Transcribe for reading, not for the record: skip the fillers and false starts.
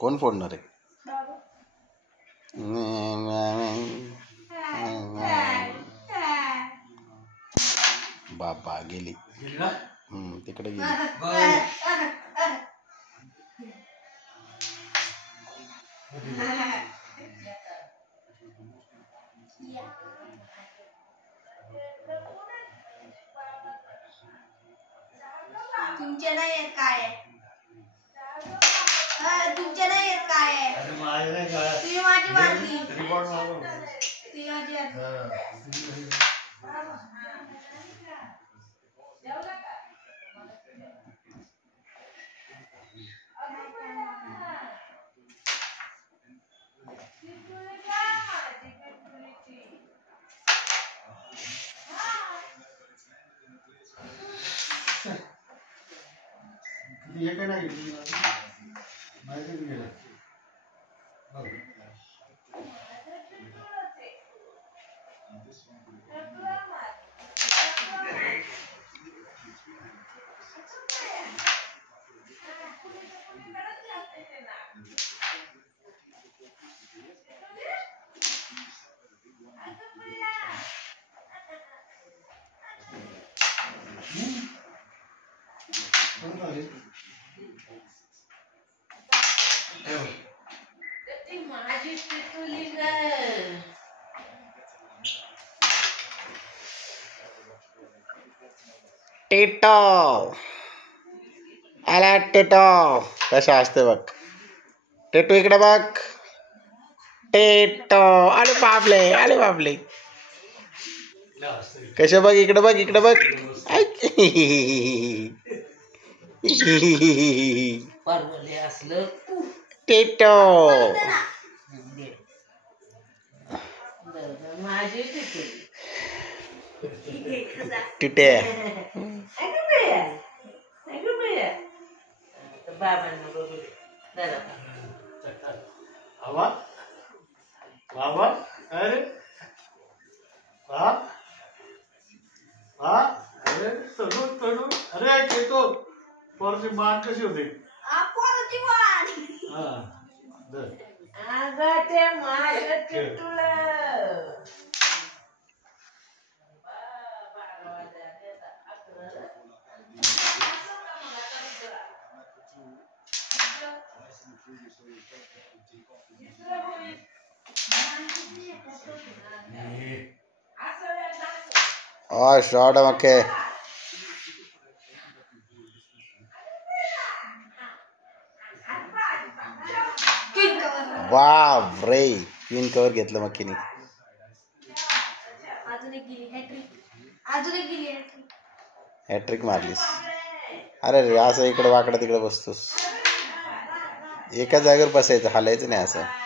कोण फोडणार आहे? बाबा गेली तिकडे गेली. तुमच्या नाही येत काय तुमच्या नाही येत काय तुम्ही माझी वाटली ती माझी ये काय नाही माहिती गेलं टेटो आला टेटो कशा असते बघ. टेटू इकडे बघ. टेटो अरे बापले कशा बघ इकडे बघ टेटो टिटे बाबा अरे अरे तडू अरे येतो पोरची मान कशी होते शॉट मके बाप रे क्वीन कवर घेतलं मक्कीनी. हॅट्रिक मारलीस. अरे रे असं इकडे वाकडं तिकडे बसतोस. एका जागेवर बसायचं, हालायचं नाही असं.